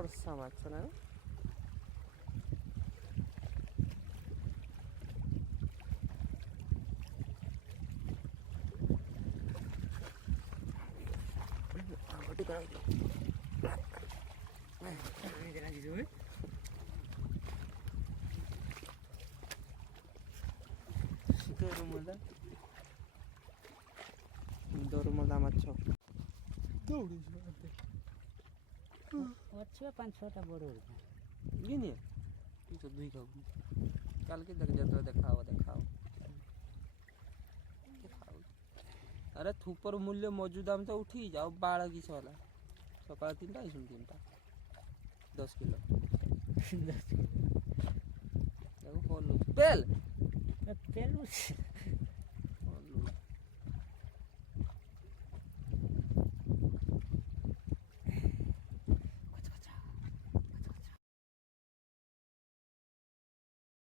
ବର୍ଷା ମାଛ ନା ଦରମଦା ମାଛ ଅଛି 5-6ଟା ବଡ଼ ଗିନି ତୁ ଦୁଇ ଖାଉ କାଲକେ ଦେଖ ଯେତେବେଳେ ଦେଖାବ अरे थूपर मूल्य मौजूद दाम तो उठी जाओ 12 की वाला सकाल 3टा इसमें 3टा 10 किलो देखो खोल लो तेल